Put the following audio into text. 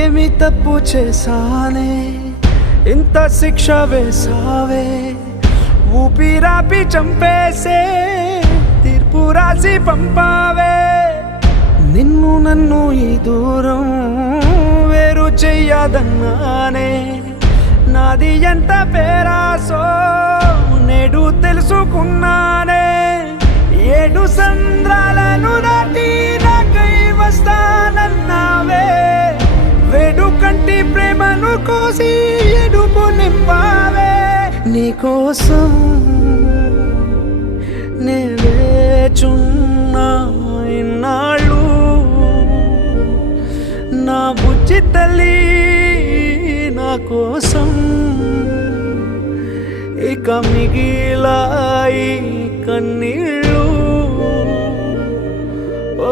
ఏమి తప్పు చేశానే ఇంత శిక్ష వేసావే ఊపిరాపి చంపేసే తీర్పు రాసి పంపావే నిన్ను నన్ను ఈ దూరం వేరు చెయ్యదన్నానే నాది ఎంత పేరాసో నేడు తెలుసుకున్నానే 7 సంద్రాలను దాటి నాకై వస్తానన్నావే వేడుకంటి ప్రేమను కోసి ఎడుపు నింపావే నీకోసం నే వేచున్నా ఇన్నాళ్ళు నా బుజ్జి తల్లి నా కోసం ఇక మిగిలాయి కన్నీళ్ళు ఓ